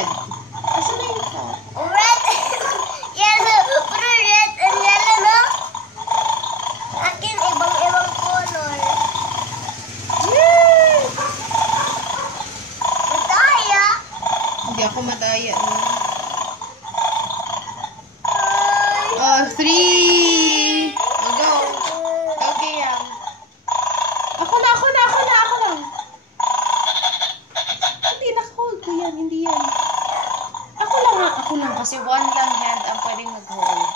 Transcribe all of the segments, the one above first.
red. Asa na yung ito? Red. Yellow. Puro red and yellow, no? Akin, ibang-ibang color. Yay! Madaya. Hindi ako madaya. No? 3. Go. Okay, yan. Ako lang. Hindi, naka-hold ko yan. Hindi yan. Ako lang. Kasi one lang hand ang pwedeng mag-hold.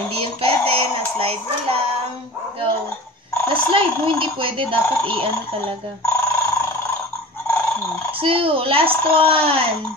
Hindi yun pwede. Na-slide mo lang. Go. Na-slide mo, hindi pwede. Dapat i-ano talaga. 2. Last one.